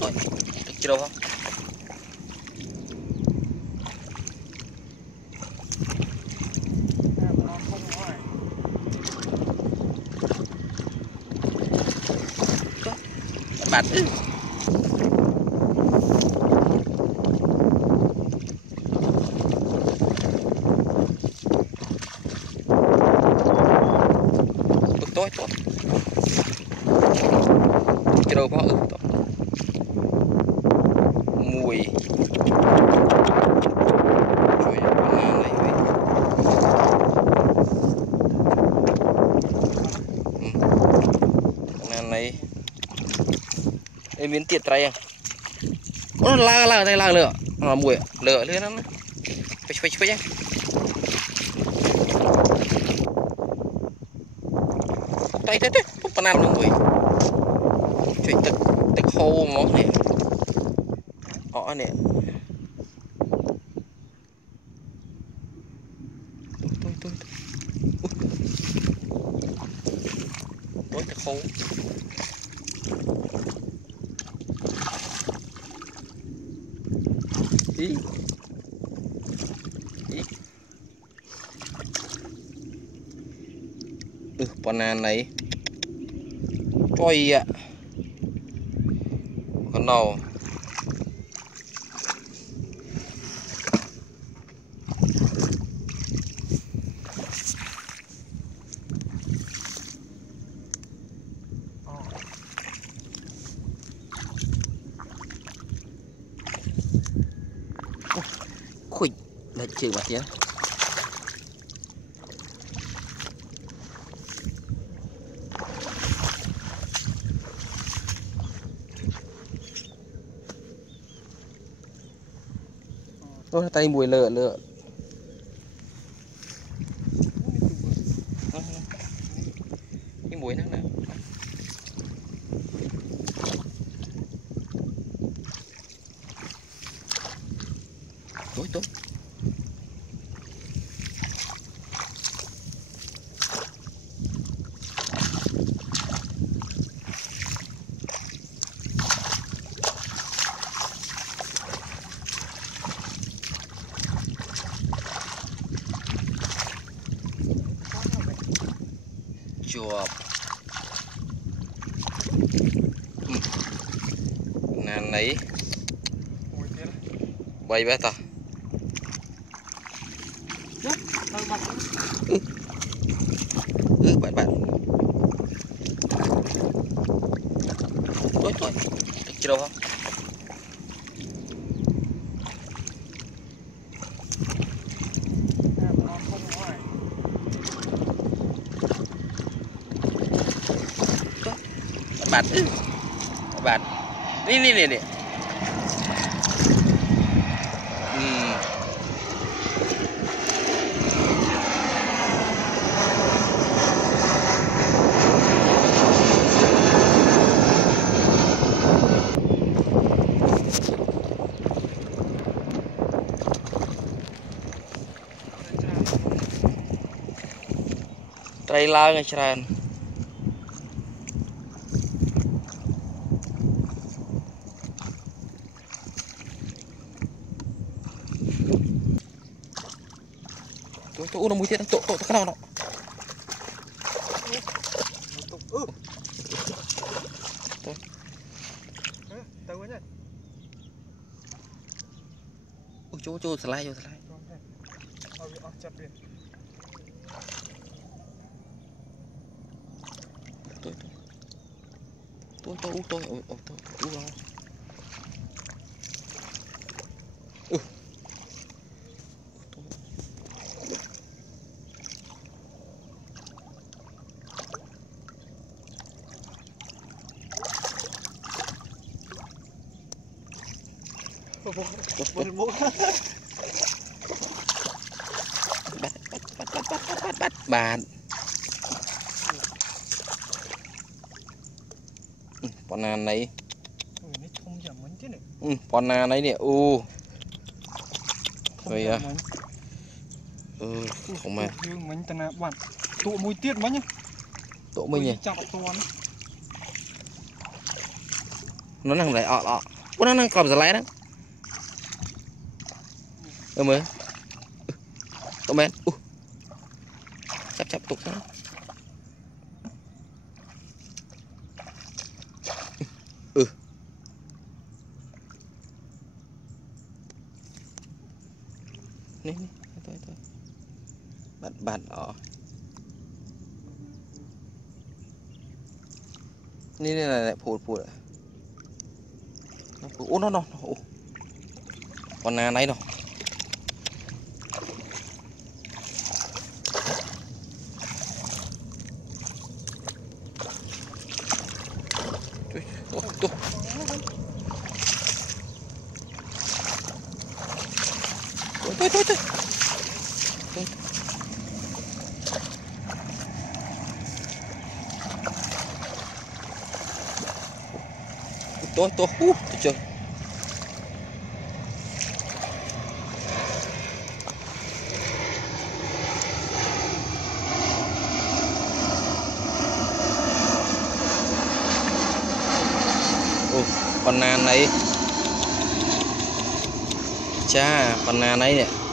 thôi chưa đâu không bạt tối cái đâu có mùi trời này em miếng tiệt trai nó la tay la lửa nó mùi lửa lên nó phê nhá tay không có ăn mùi chuyệnទឹកkhô món này ọ này tôiទឹកkhô ý con này trôi ạ con nào khuynh là chịu mà chứ ôi tay mùi lợ cái mùi nó nè tối chuột nàn đấy bay bé ta bạn tối chưa đâu không bạn nè trailer ngay tràn tôi nó mùi tiết tôi cái nào nó chỗ slide tôi bắt bạn con nan này con nan này nè rồi à không mà mình tên là bạn tụ mùi tiết mấy nhá tụ mình nhỉ nó đang lại ọ nó đang còn lại đó mới tụi men chắp tục đó nè thôi bạnนี่này phụt nó con nào này đâu tôi trời con nan này cha con nan này nè